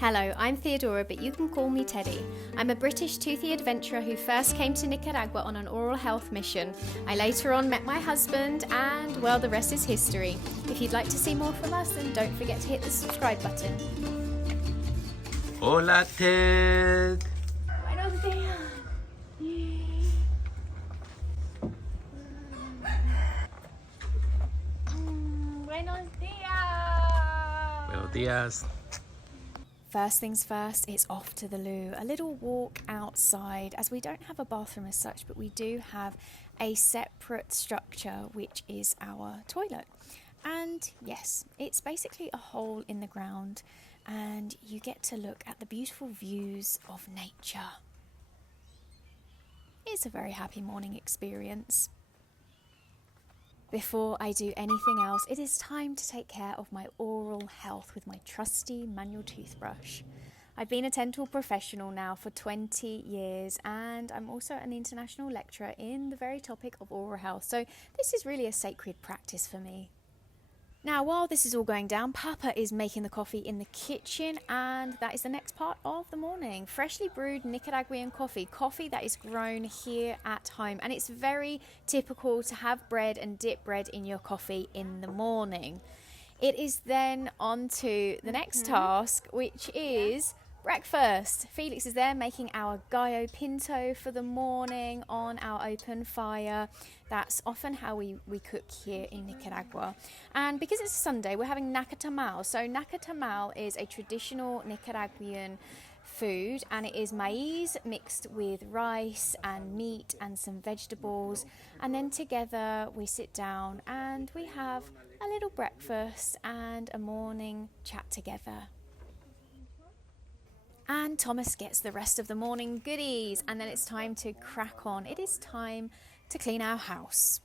Hello, I'm Theodora, but you can call me Teddy. I'm a British toothy adventurer who first came to Nicaragua on an oral health mission. I later on met my husband and, well, the rest is history. If you'd like to see more from us, then don't forget to hit the subscribe button. Hola, Ted. Buenos días. Buenos días. Buenos días. First things first, it's off to the loo. A little walk outside, as we don't have a bathroom as such, but we do have a separate structure, which is our toilet. And yes, it's basically a hole in the ground, and you get to look at the beautiful views of nature. It's a very happy morning experience. Before I do anything else, it is time to take care of my oral health with my trusty manual toothbrush. I've been a dental professional now for 20 years and I'm also an international lecturer in the very topic of oral health, so this is really a sacred practice for me. Now, while this is all going down, Papa is making the coffee in the kitchen, and that is the next part of the morning. Freshly brewed Nicaraguan coffee that is grown here at home, and it's very typical to have bread and dip bread in your coffee in the morning. It is then on to the next task, which is breakfast. Felix is there making our gallo pinto for the morning on our open fire. That's often how we cook here in Nicaragua. And because it's Sunday, we're having nacatamal. So nacatamal is a traditional Nicaraguan food, and it is maize mixed with rice and meat and some vegetables. And then together we sit down and we have a little breakfast and a morning chat together. And Thomas gets the rest of the morning goodies, and then it's time to crack on. It is time to clean our house.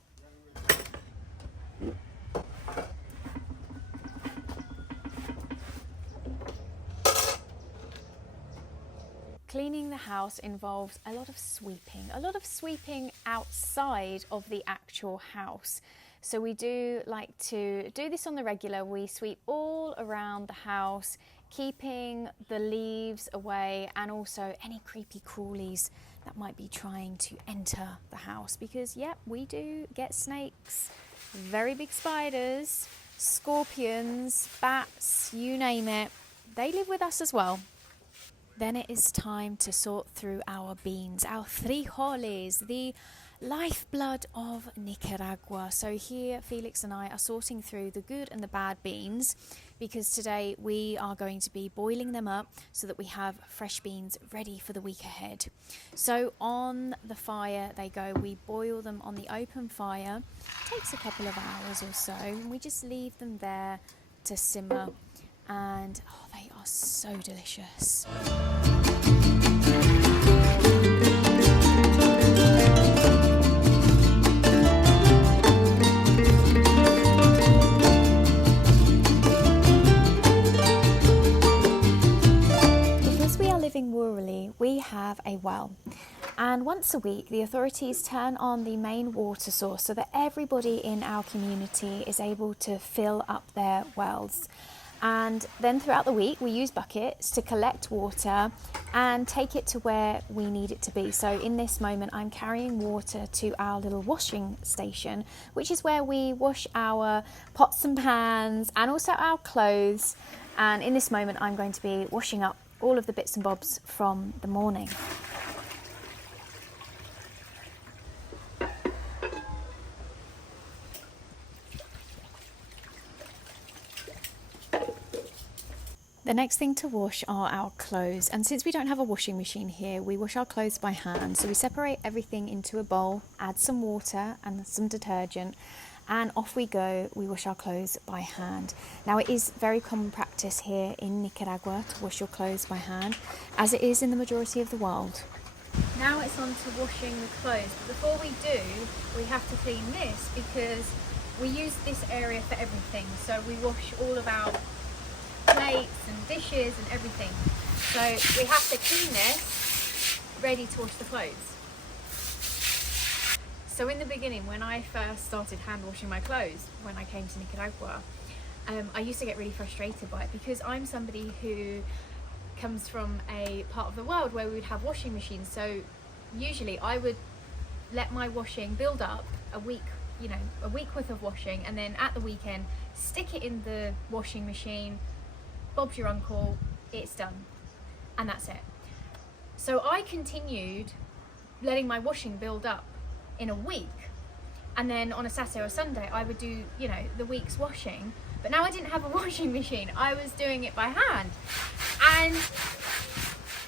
Cleaning the house involves a lot of sweeping outside of the actual house. So we do like to do this on the regular. We sweep all around the house, keeping the leaves away and also any creepy crawlies that might be trying to enter the house, because yep, we do get snakes, very big spiders, scorpions, bats, you name it. They live with us as well. Then it is time to sort through our beans, our frijoles, the lifeblood of Nicaragua. So here Felix and I are sorting through the good and the bad beans, because today we are going to be boiling them up so that we have fresh beans ready for the week ahead. So on the fire they go. We boil them on the open fire. It takes a couple of hours or so, and we just leave them there to simmer, and they are so delicious. Rurally, we have a well, and once a week the authorities turn on the main water source so that everybody in our community is able to fill up their wells. And then throughout the week we use buckets to collect water and take it to where we need it to be. So in this moment I'm carrying water to our little washing station, which is where we wash our pots and pans and also our clothes. And in this moment I'm going to be washing up all of the bits and bobs from the morning. The next thing to wash are our clothes, and since we don't have a washing machine here, we wash our clothes by hand. So we separate everything into a bowl, add some water and some detergent, and off we go. We wash our clothes by hand. Now, it is very common practice here in Nicaragua to wash your clothes by hand, as it is in the majority of the world. Now it's on to washing the clothes, but before we do, we have to clean this because we use this area for everything. So we wash all of our plates and dishes and everything. So we have to clean this, ready to wash the clothes. So in the beginning, when I first started hand washing my clothes, when I came to Nicaragua, I used to get really frustrated by it, because I'm somebody who comes from a part of the world where we would have washing machines. So usually I would let my washing build up a week worth of washing, and then at the weekend stick it in the washing machine. Bob's your uncle, it's done, and that's it. So I continued letting my washing build up in a week, and then on a Saturday or Sunday I would do the week's washing. But now I didn't have a washing machine, I was doing it by hand, and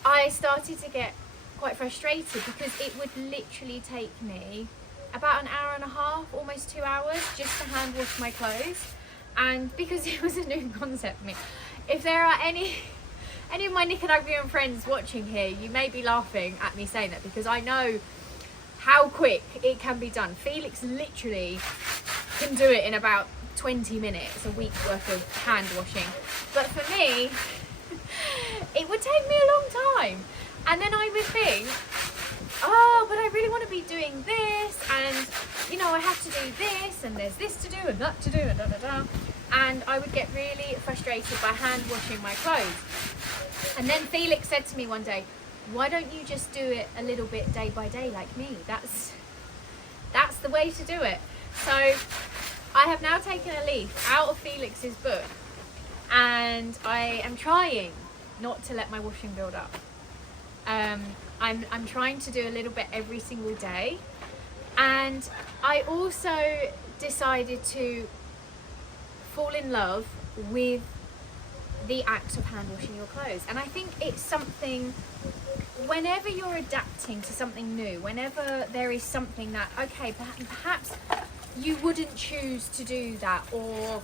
I started to get quite frustrated because it would literally take me about an hour and a half, almost 2 hours, just to hand wash my clothes. And because it was a new concept for me, if there are any of my Nicaraguan friends watching here, you may be laughing at me saying that, because I know how quick it can be done. Felix literally can do it in about 20 minutes, a week's worth of hand washing. But for me, it would take me a long time. And then I would think, oh, but I really want to be doing this, and I have to do this, and there's this to do and that to do, and da da da. And I would get really frustrated by hand washing my clothes. And then Felix said to me one day, why don't you just do it a little bit day by day like me? That's the way to do it. So I have now taken a leaf out of Felix's book, and I am trying not to let my washing build up. I'm trying to do a little bit every single day, and I also decided to fall in love with the act of hand washing your clothes. And I think it's something, whenever you're adapting to something new, whenever there is something that, okay, perhaps you wouldn't choose to do that, or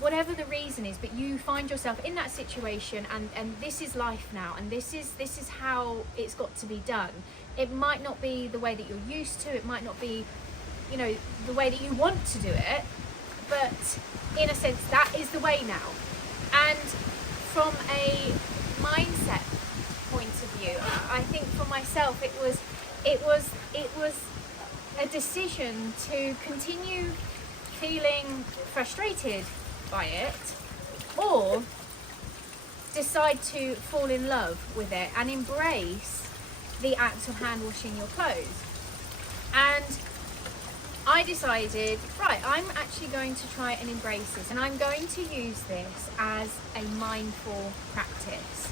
whatever the reason is, but you find yourself in that situation, and this is life now, and this is how it's got to be done. It might not be the way that you're used to, it might not be the way that you want to do it, but in a sense that is the way now. And from a mindset point of view, I think for myself it was a decision to continue feeling frustrated by it, or decide to fall in love with it and embrace the act of hand washing your clothes. And I decided, right, I'm actually going to try and embrace this, and I'm going to use this as a mindful practice.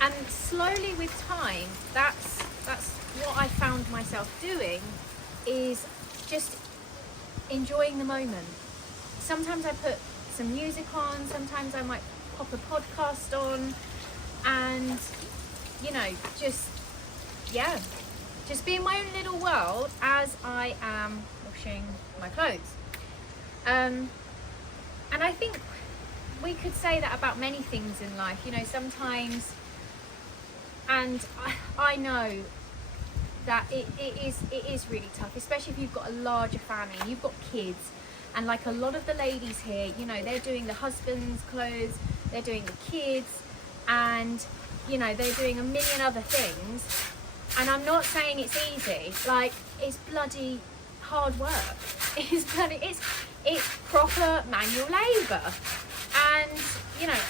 And slowly with time, that's what I found myself doing, is just enjoying the moment. Sometimes I put some music on, sometimes I might pop a podcast on, and just be in my own little world as I am washing my clothes. And I think we could say that about many things in life, sometimes, and I know that it is really tough, especially if you've got a larger family, you've got kids, and like a lot of the ladies here, they're doing the husband's clothes, they're doing the kids, and they're doing a million other things. And I'm not saying it's easy, like, it's bloody hard work. It's proper manual labour. And,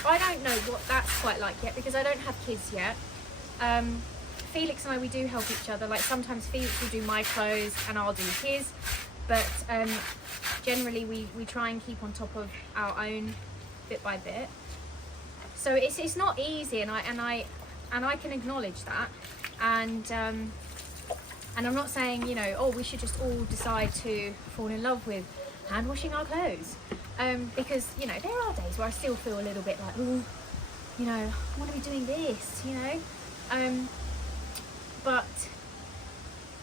I don't know what that's quite like yet, because I don't have kids yet. Felix and I, we do help each other. Like, sometimes Felix will do my clothes and I'll do his. But generally we try and keep on top of our own bit by bit. So it's not easy, and I can acknowledge that. And I'm not saying, we should just all decide to fall in love with hand washing our clothes, because there are days where I still feel a little bit like, oh, I want to be doing this, but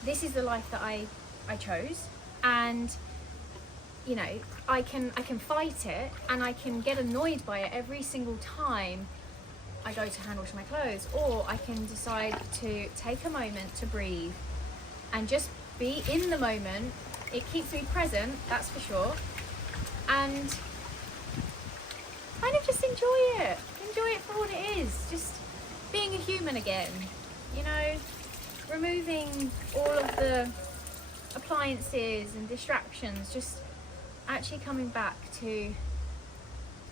this is the life that I chose, and I can fight it, and I can get annoyed by it every single time I go to hand wash my clothes, or I can decide to take a moment to breathe and just be in the moment. It keeps me present, that's for sure, and kind of just enjoy it for what it is, just being a human again, removing all of the appliances and distractions, just actually coming back to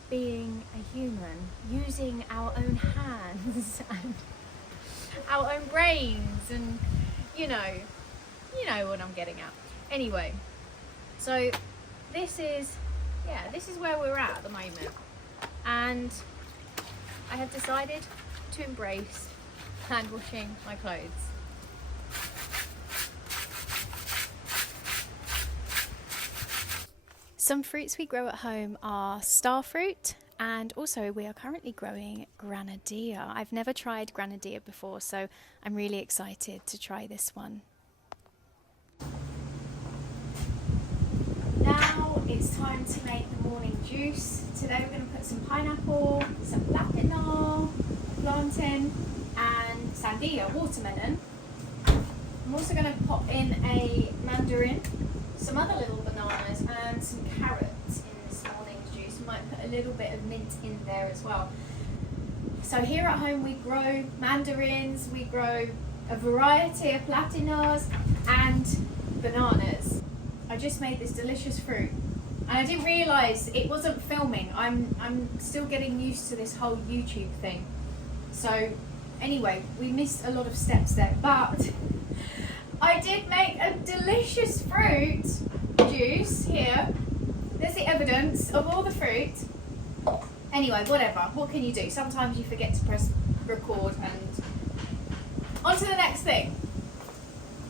being a human, using our own hands our own brains, and you know what I'm getting at. Anyway, so this is where we're at the moment, and I have decided to embrace hand washing my clothes. Some fruits we grow at home are star fruit, and also we are currently growing granadilla. I've never tried granadilla before, so I'm really excited to try this one. Now it's time to make the morning juice. Today we're going to put some pineapple, some plátano, plantain, and sandía, watermelon. I'm also going to pop in a mandarin, some other little bananas, and some carrots in this morning's juice. We might put a little bit of mint in there as well. So here at home we grow mandarins, we grow a variety of platanos and bananas. I just made this delicious fruit, and I didn't realise it wasn't filming. I'm still getting used to this whole YouTube thing. So anyway, we missed a lot of steps there, but I did make a delicious fruit juice here. There's the evidence of all the fruit. Anyway, whatever. What can you do? Sometimes you forget to press record, and on to the next thing.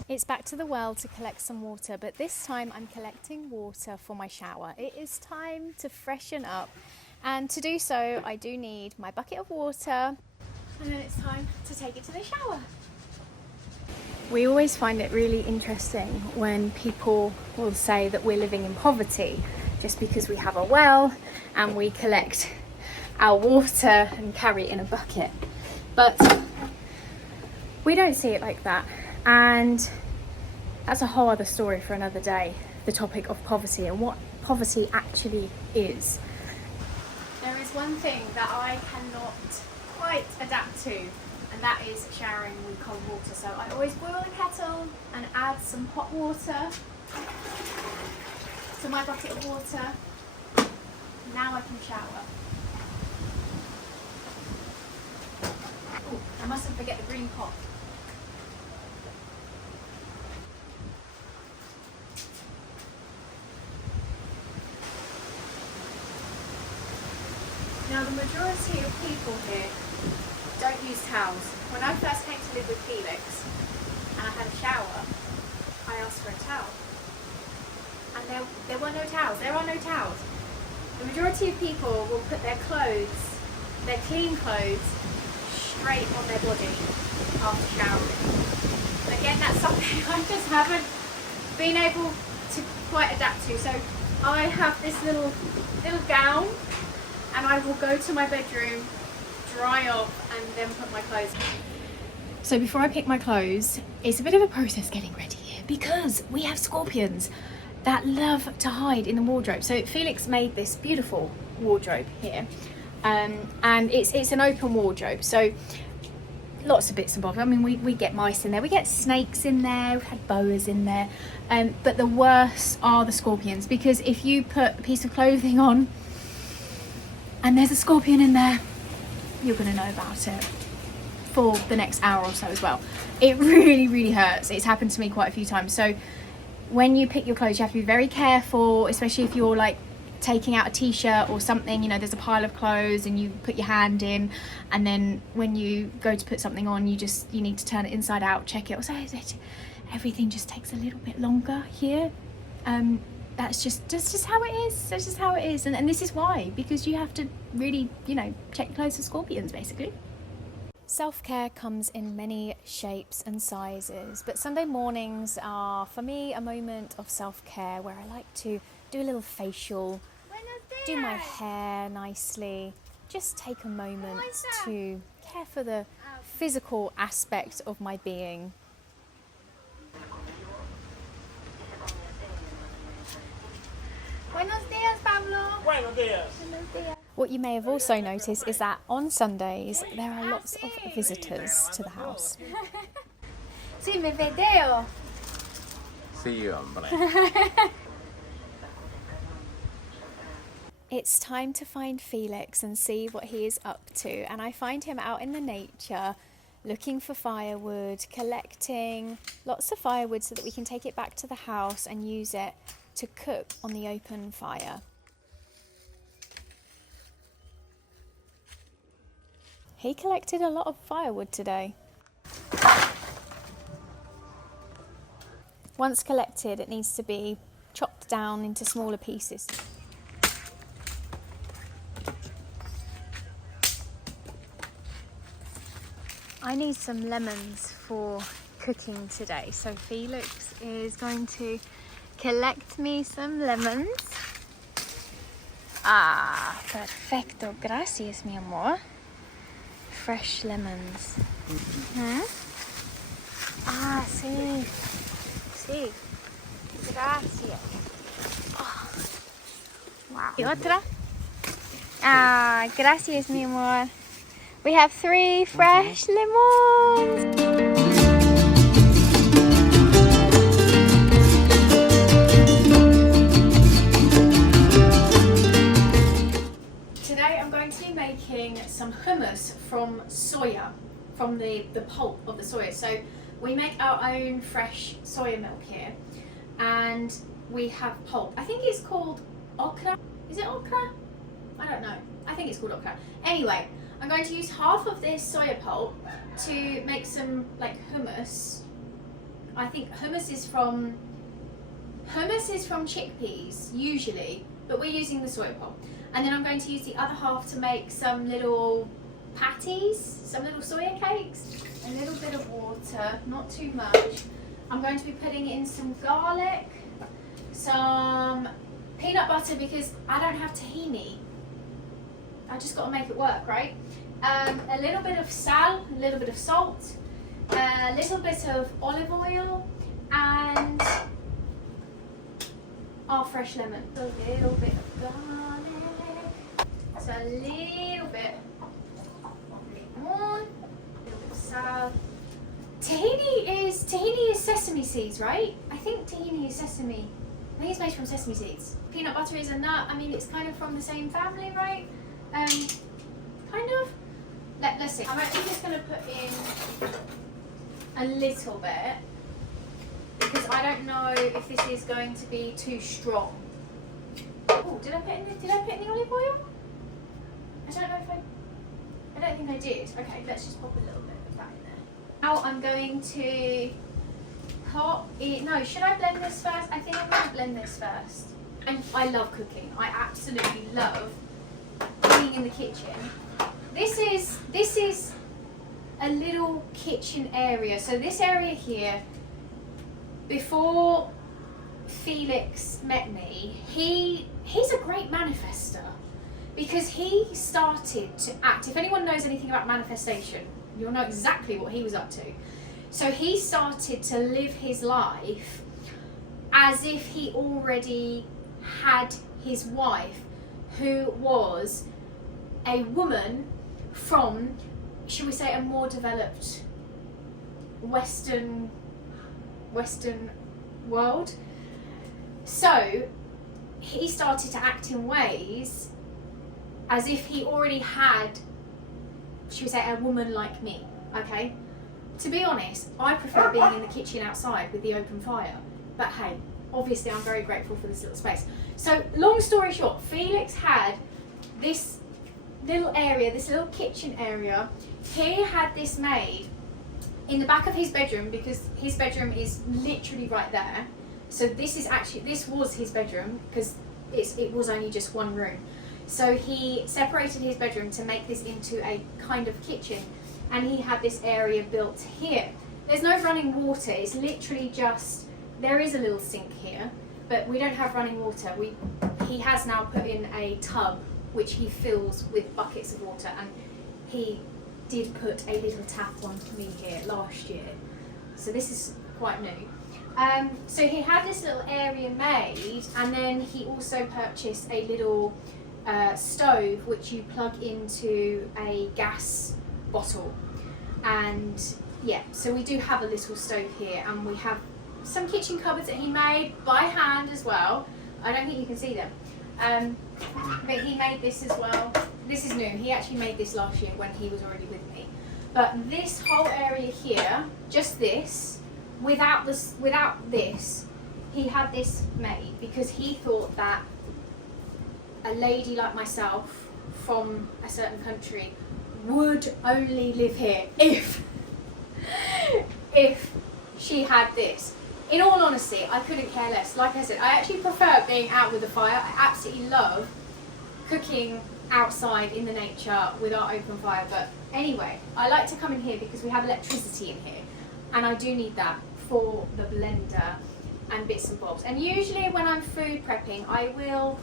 It's back to the well to collect some water, but this time I'm collecting water for my shower. It is time to freshen up, and to do so I do need my bucket of water, and then it's time to take it to the shower. We always find it really interesting when people will say that we're living in poverty just because we have a well and we collect our water and carry it in a bucket. But we don't see it like that, and that's a whole other story for another day, the topic of poverty and what poverty actually is. There is one thing that I cannot quite adapt to, and that is showering with cold water. So I always boil the kettle and add some hot water to my bucket of water. Now I can shower. Ooh, I mustn't forget the green pot. Now the majority of people here don't use towels. When I first came to live with Felix and I had a shower, I asked for a towel. And there were no towels. There are no towels. The majority of people will put their clothes, their clean clothes, straight on their body after showering. And again, that's something I just haven't been able to quite adapt to. So I have this little gown, and I will go to my bedroom, dry off, and then put my clothes on. So before I pick my clothes, it's a bit of a process getting ready here because we have scorpions that love to hide in the wardrobe. So Felix made this beautiful wardrobe here, and it's an open wardrobe. So lots of bits and bobs. I mean, we get mice in there, we get snakes in there, we've had boas in there, but the worst are the scorpions, because if you put a piece of clothing on and there's a scorpion in there, you're going to know about it for the next hour or so as well. It really, really hurts. It's happened to me quite a few times. So when you pick your clothes, you have to be very careful, especially if you're like taking out a t-shirt or something, you know, there's a pile of clothes and you put your hand in, and then when you go to put something on, you need to turn it inside out, check it. Also, everything just takes a little bit longer here. That's just how it is. That's just how it is. And this is why, because you have to really, check your clothes for scorpions, basically. Self-care comes in many shapes and sizes, but Sunday mornings are, for me, a moment of self-care where I like to do a little facial, do my hair nicely, just take a moment to care for the physical aspect of my being. Buenos dias, Pablo. Buenos dias. What you may have also noticed is that on Sundays there are lots of visitors to the house. Sí, me video. Sí, hombre. It's time to find Felix and see what he is up to, and I find him out in the nature looking for firewood, collecting lots of firewood so that we can take it back to the house and use it to cook on the open fire. He collected a lot of firewood today. Once collected, it needs to be chopped down into smaller pieces. I need some lemons for cooking today, so Felix is going to collect me some lemons. Ah, perfecto, gracias mi amor. Fresh lemons. Ah, sí, sí, gracias. Oh. Wow. ¿Y otra? Ah, gracias mi amor. We have 3 fresh lemons. Today I'm going to be making some hummus from soya, from the pulp of the soya. So we make our own fresh soya milk here, and we have pulp. I think it's called okra. Is it okra? I don't know. I think it's called okra. Anyway, I'm going to use half of this soya pulp to make some like hummus. I think hummus is from chickpeas usually, but we're using the soya pulp. And then I'm going to use the other half to make some little patties, some little soya cakes. A little bit of water, not too much. I'm going to be putting in some garlic, some peanut butter because I don't have tahini. I just got to make it work, right? A little bit of sal, a little bit of salt, a little bit of olive oil, and our fresh lemon. A little bit of garlic, so a little bit of lemon, a little bit of sal. Tahini is sesame seeds, right? I think tahini is sesame. I think it's made from sesame seeds. Peanut butter is a nut. I mean, it's kind of from the same family, right? Kind of. Let's see. I'm actually just going to put in a little bit because I don't know if this is going to be too strong. Oh, did I put in the olive oil? I don't know if I don't think I did. Okay, let's just pop a little bit of that in there. Now I'm going to pop in. No, should I blend this first? I think I'm going to blend this first. And I love cooking. I absolutely love being in the kitchen. This is a little kitchen area. So this area here, before Felix met me, he's a great manifester because he started to act. If anyone knows anything about manifestation, you'll know exactly what he was up to. So he started to live his life as if he already had his wife, who was a woman from, should we say, a more developed Western world. So he started to act in ways as if he already had, should we say, a woman like me, okay? To be honest, I prefer being in the kitchen outside with the open fire, but hey, obviously I'm very grateful for this little space. So long story short, Felix had this little area, this little kitchen area. He had this made in the back of his bedroom because his bedroom is literally right there. So this was his bedroom because it was only just one room. So he separated his bedroom to make this into a kind of kitchen, and he had this area built here. There's no running water, it's literally just, there is a little sink here, but we don't have running water. He has now put in a tub which he fills with buckets of water, and he did put a little tap on for me here last year. So this is quite new. So he had this little area made, and then he also purchased a little stove which you plug into a gas bottle. And yeah, so we do have a little stove here, and we have some kitchen cupboards that he made by hand as well. I don't think you can see them. But he made this as well. This is new. He actually made this last year when he was already with me. But this whole area here, just this, without this, he had this made because he thought that a lady like myself from a certain country would only live here if she had this. In all honesty, I couldn't care less. Like I said, I actually prefer being out with a fire. I absolutely love cooking outside in the nature with our open fire. But anyway, I like to come in here because we have electricity in here, and I do need that for the blender and bits and bobs. And usually when I'm food prepping, I will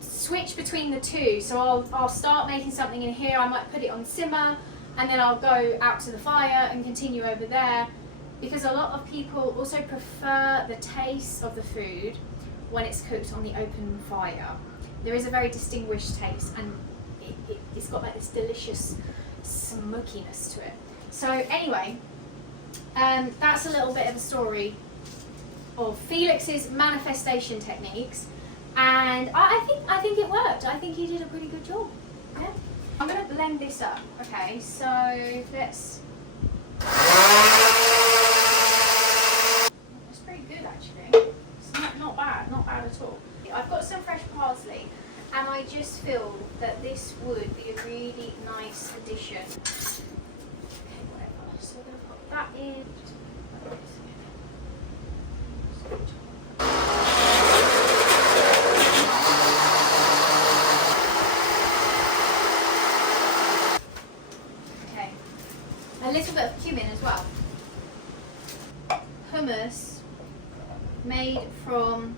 switch between the two. So I'll start making something in here, I might put it on simmer, and then I'll go out to the fire and continue over there, because a lot of people also prefer the taste of the food when it's cooked on the open fire. There is a very distinguished taste, and it's got like this delicious smokiness to it. So anyway, that's a little bit of a story of Felix's manifestation techniques, and I think it worked. I think he did a pretty good job. Yeah. I'm going to blend this up. Okay, so let's. It's pretty good actually. It's not bad at all. I've got some fresh parsley, and I just feel that this would be a really nice addition. Okay, whatever. So we're going to put that in. Okay, a little bit of cumin as well. Hummus made from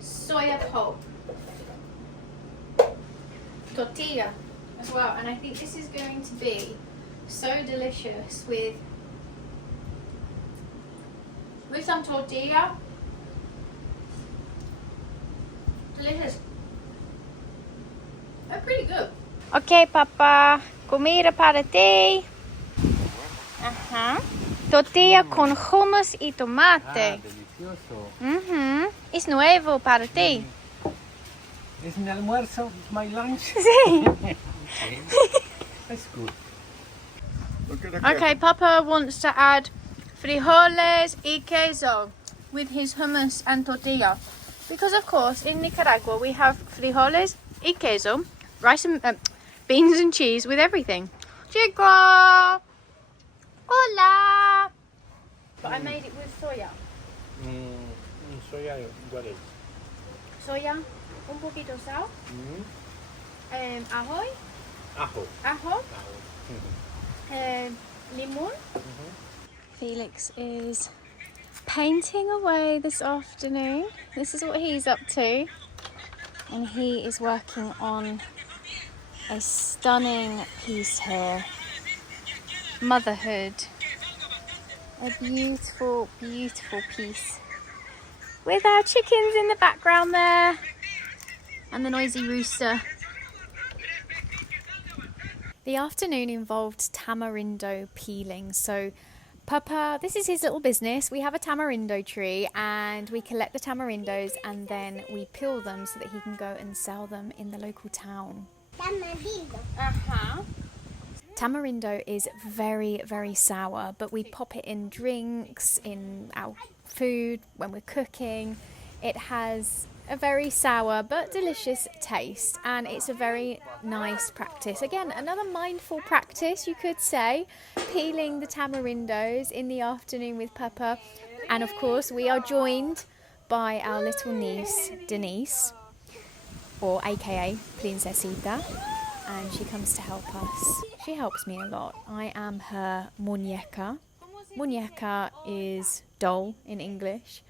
soya pulp, tortilla as well, and I think this is going to be so delicious with some tortilla. Delicious. They're pretty good. Okay, Papa, comida para ti. Ajá. Tortilla con hummus y tomate. Delicioso. Es nuevo para ti. Es mi almuerzo, my lunch. Sí. That's good. Okay, Papa wants to add frijoles y queso with his hummus and tortilla. Because of course in Nicaragua we have frijoles y queso, rice and beans and cheese with everything. Chico! Hola! But I made it with soya. Soya igual es. Soya, un poquito sal, ajo, limon. Felix is painting away this afternoon. This is what he's up to, and he is working on a stunning piece here. Motherhood. A beautiful, beautiful piece with our chickens in the background there and the noisy rooster. The afternoon involved tamarindo peeling. So Papa, this is his little business. We have a tamarindo tree and we collect the tamarindos and then we peel them so that he can go and sell them in the local town. Tamarindo. Uh-huh. Tamarindo is very, very sour, but we pop it in drinks, in our food, when we're cooking. It has a very sour but delicious taste, and it's a very nice practice. Again, another mindful practice, you could say, peeling the tamarindos in the afternoon with Papa. And of course, we are joined by our little niece, Denise, or aka Princesita, and she comes to help us. She helps me a lot. I am her muñeca. Muñeca is doll in English,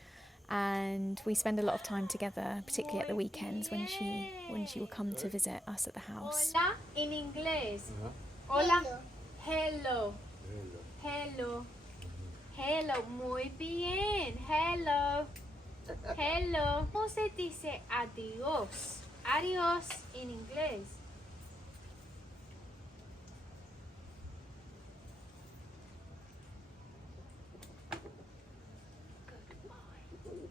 and we spend a lot of time together, particularly at the weekends when she will come to visit us at the house. Hola in inglés. Hola. Hello. Hello. Hello. Muy bien. Hello. Hello. ¿Cómo se dice adiós? Adiós in inglés.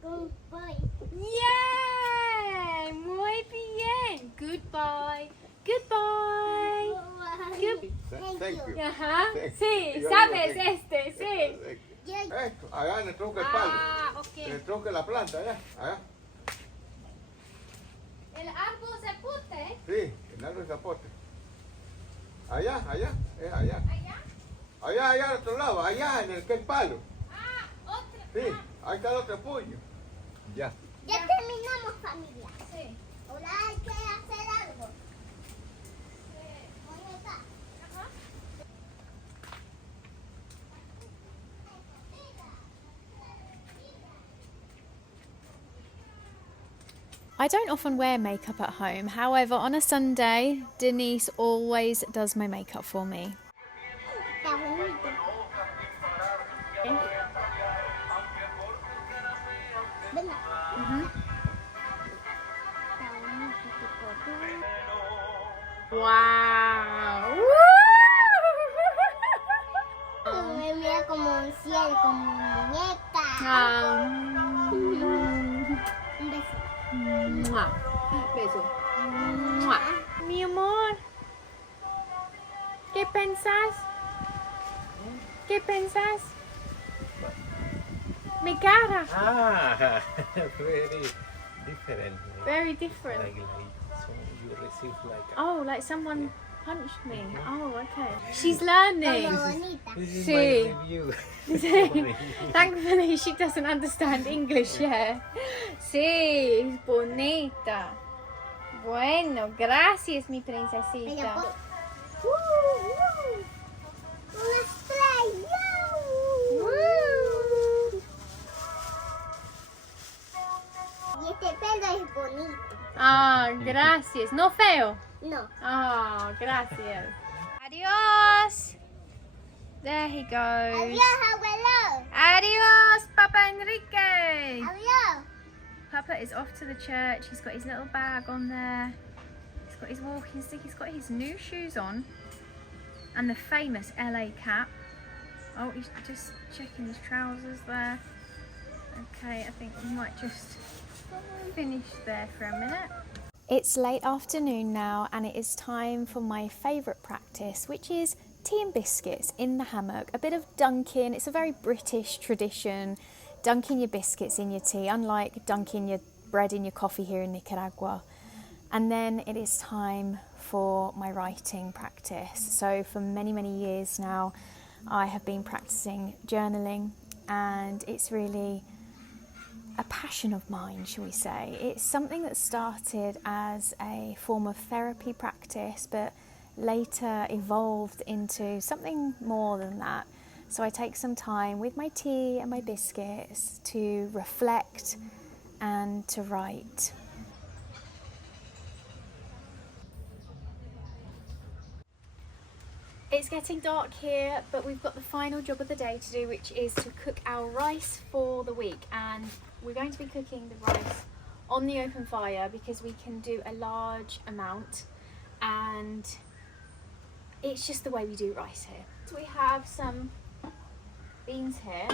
Goodbye. Yeah, muy bien. Goodbye. Goodbye. Goodbye. Good. Thank you. Ajá. Thank Sí, you. sabes Thank este, sí. Esto, allá en el tronco del palo. Ah, En el ok. tronco de la planta, allá. Allá. El árbol se pute. Sí, el árbol de zapote. Allá, allá, allá. Allá. Allá al otro lado, allá en el que hay palo. Ah, otro. Sí, ahí está el otro puño. Ya. Ya terminamos, familia. Sí. Ahora hay que hacer algo. Bonita. Ajá. I don't often wear makeup at home. However, on a Sunday, Denise always does my makeup for me. Está bonito. Venga. Está bonito tu foto. Wow. Me mira como un cielo, como una muñeca. Un beso. Beso. Mi amor. ¿Qué pensás? ¿Qué pensás? Mi cara. Ah, very different. Very different. So you receive like Oh, like someone punched me. Oh, okay. She's learning. Como bonita. This is Sí. my review. Thankfully, she doesn't understand English yet. Sí, bonita. Bueno, gracias, mi Pero princesita. una estrella. Y este pelo es bonito. Ah, gracias. No feo. No. Ah, gracias. Adiós. There he goes. Adiós, abuelo. Adiós, Papa Enrique. Adiós. Papa is off to the church. He's got his little bag on there. He's got his walking stick. He's got his new shoes on. And the famous LA cap. Oh, he's just checking his trousers there. Okay, I think we might just finish there for a minute. It's late afternoon now and it is time for my favourite practice, which is tea and biscuits in the hammock. A bit of dunking. It's a very British tradition, dunking your biscuits in your tea, unlike dunking your bread in your coffee here in Nicaragua. And then it is time for my writing practice. So for many, many years now, I have been practicing journaling, and it's really a passion of mine, shall we say. It's something that started as a form of therapy practice, but later evolved into something more than that. So I take some time with my tea and my biscuits to reflect and to write. It's getting dark here, but we've got the final job of the day to do, which is to cook our rice for the week. And we're going to be cooking the rice on the open fire because we can do a large amount, and it's just the way we do rice here. So we have some beans here,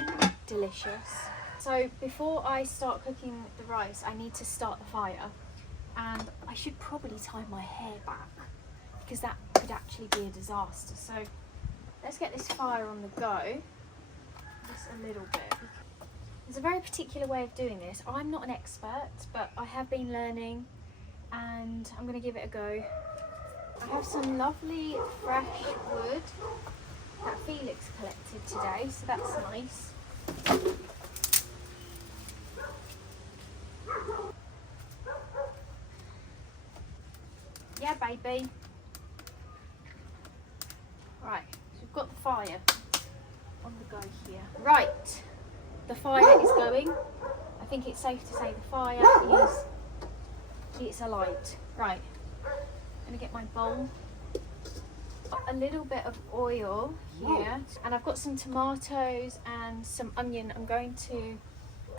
delicious. So before I start cooking the rice, I need to start the fire, and I should probably tie my hair back because that could actually be a disaster. So let's get this fire on the go, just a little bit. There's a very particular way of doing this. I'm not an expert, but I have been learning and I'm going to give it a go. I have some lovely fresh wood that Felix collected today, so that's nice. Yeah, baby. Right, so we've got the fire on the go here. Right, the fire is going. I think it's safe to say the fire is, it's alight. Right, I'm gonna get my bowl. A little bit of oil here, and I've got some tomatoes and some onion. I'm going to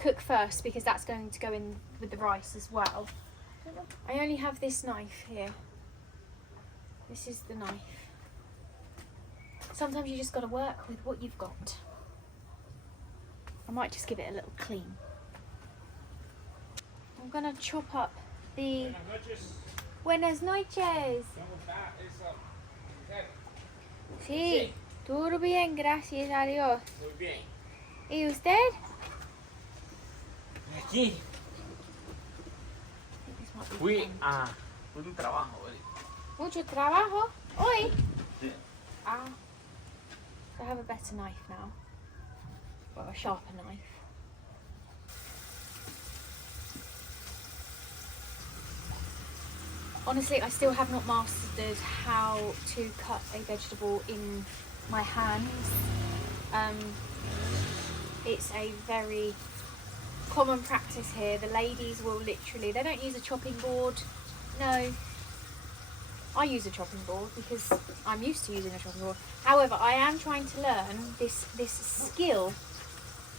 cook first because that's going to go in with the rice as well. I only have this knife here. This is the knife. Sometimes you just got to work with what you've got. I might just give it a little clean. I'm going to chop up the... Buenas noches. Sí, todo bien, gracias a Dios. Muy bien. ¿Y usted? Aquí fui a un trabajo. Mucho trabajo hoy. Sí. Ah, I have a better knife now. Well, a sharper knife. Honestly, I still have not mastered how to cut a vegetable in my hands. It's a very common practice here. The ladies will literally, they don't use a chopping board. No, I use a chopping board because I'm used to using a chopping board. However, I am trying to learn this skill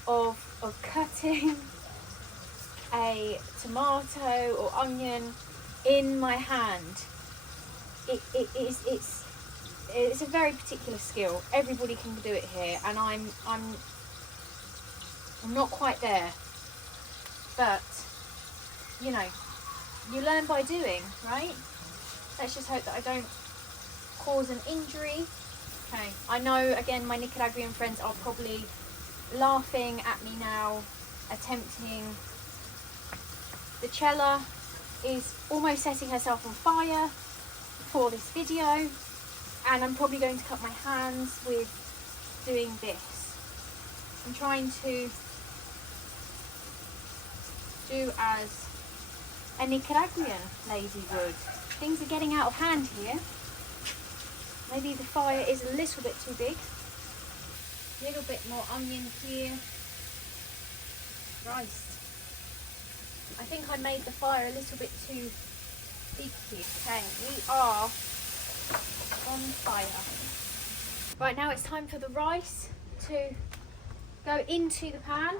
of cutting a tomato or onion in my hand. It's a very particular skill. Everybody can do it here, and I'm not quite there. But you know, you learn by doing, right? Let's just hope that I don't cause an injury. Okay, I know again my Nicaraguan friends are probably laughing at me now, attempting. The Chella is almost setting herself on fire for this video, and I'm probably going to cut my hands with doing this. I'm trying to do as a Nicaraguan lady would. Things are getting out of hand here. Maybe the fire is a little bit too big. A little bit more onion here. Rice. I think I made the fire a little bit too big here. Okay, we are on fire. Right, now it's time for the rice to go into the pan.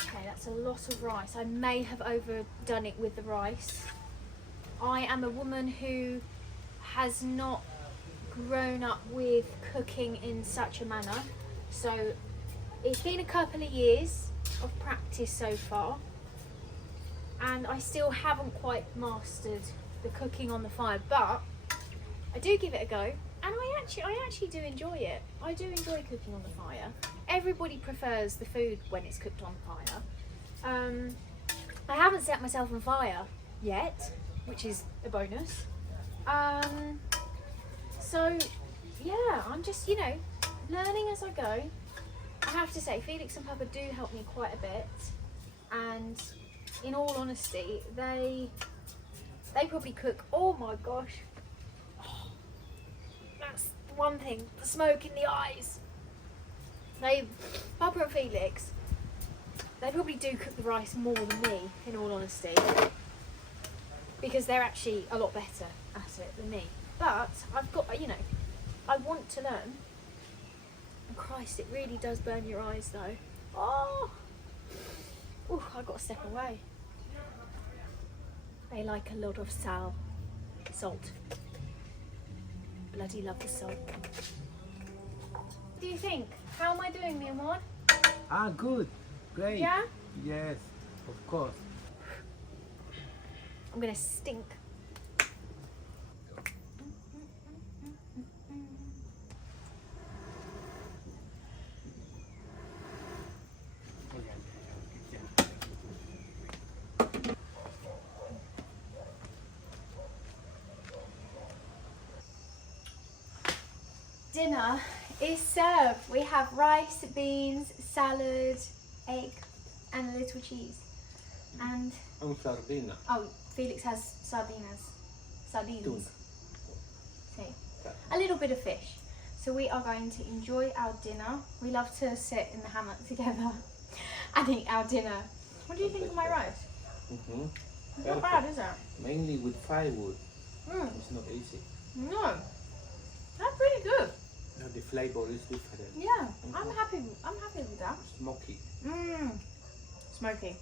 Okay, that's a lot of rice. I may have overdone it with the rice. I am a woman who has not grown up with cooking in such a manner. So it's been a couple of years of practice so far, and I still haven't quite mastered the cooking on the fire, but I do give it a go, and I actually do enjoy it. I do enjoy cooking on the fire. Everybody prefers the food when it's cooked on fire. I haven't set myself on fire yet, which is a bonus. So yeah, I'm just, you know, learning as I go. I have to say, Felix and Papa do help me quite a bit, and in all honesty, they probably cook. Oh my gosh, that's one thing. The smoke in the eyes. Papa and Felix, they probably do cook the rice more than me, in all honesty, because they're actually a lot better at it than me. But I've got, you know, I want to learn. And Christ, it really does burn your eyes though. Oh, ooh, I've got to step away. They like a lot of salt. Bloody love the salt. What do you think? How am I doing, mi amor? Ah, good. Great. Yeah? Yes, of course. I'm gonna stink. Dinner is served. We have rice, beans, salad, egg, and a little cheese. And Un sardina. oh, Felix has sardines. Tuna. See, a little bit of fish. So we are going to enjoy our dinner. We love to sit in the hammock together and eat our dinner. What do you think of my rice? Mm-hmm. It's not bad, is it? Mainly with firewood. Mm. It's not easy. No, that's pretty good. No, the flavor is different. Yeah, I'm happy with that. Smoky. Smoky.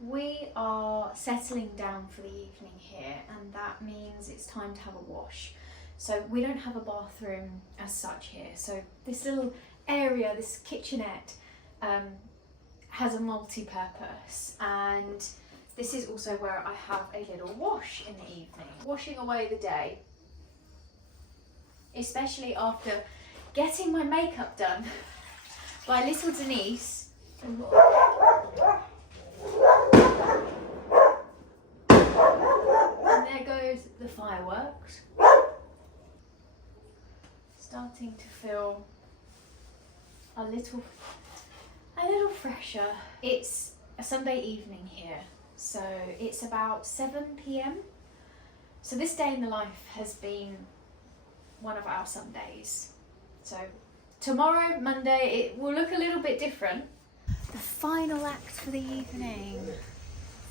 We are settling down for the evening here, and that means it's time to have a wash. So we don't have a bathroom as such here. So this little area, this kitchenette, has a multi-purpose, and this is also where I have a little wash in the evening, washing away the day, especially after getting my makeup done by little Denise. And there goes the fireworks. Starting to feel a little fresher. It's a Sunday evening here, so it's about 7 p.m. So this day in the life has been one of our Sundays. So tomorrow, Monday, it will look a little bit different. The final act for the evening,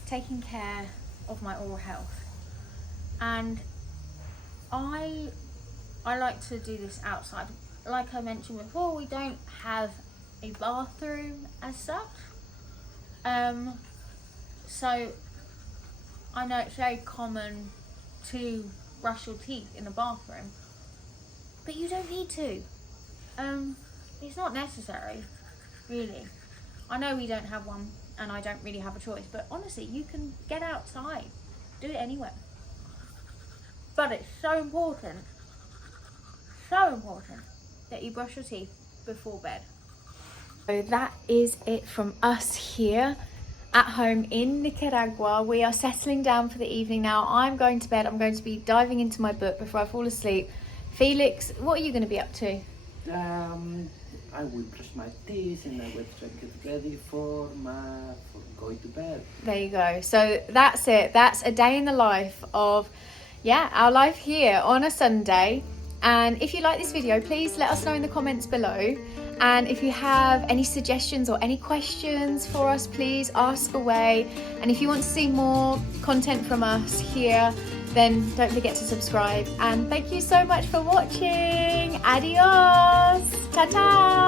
taking care of my oral health. And I like to do this outside. Like I mentioned before, we don't have a bathroom as such. So I know it's very common to brush your teeth in a bathroom, but you don't need to. It's not necessary, really. I know we don't have one and I don't really have a choice, but honestly, you can get outside, do it anywhere. But it's so important that you brush your teeth before bed. So that is it from us here at home in Nicaragua. We are settling down for the evening now. I'm going to bed. I'm going to be diving into my book before I fall asleep. Felix, what are you going to be up to? I will brush my teeth and I will try to get ready for going to bed. There you go. So that's it. That's a day in the life of, our life here on a Sunday. And if you like this video, please let us know in the comments below. And if you have any suggestions or any questions for us, please ask away. And if you want to see more content from us here, then don't forget to subscribe. And thank you so much for watching. Adios. Ta-ta.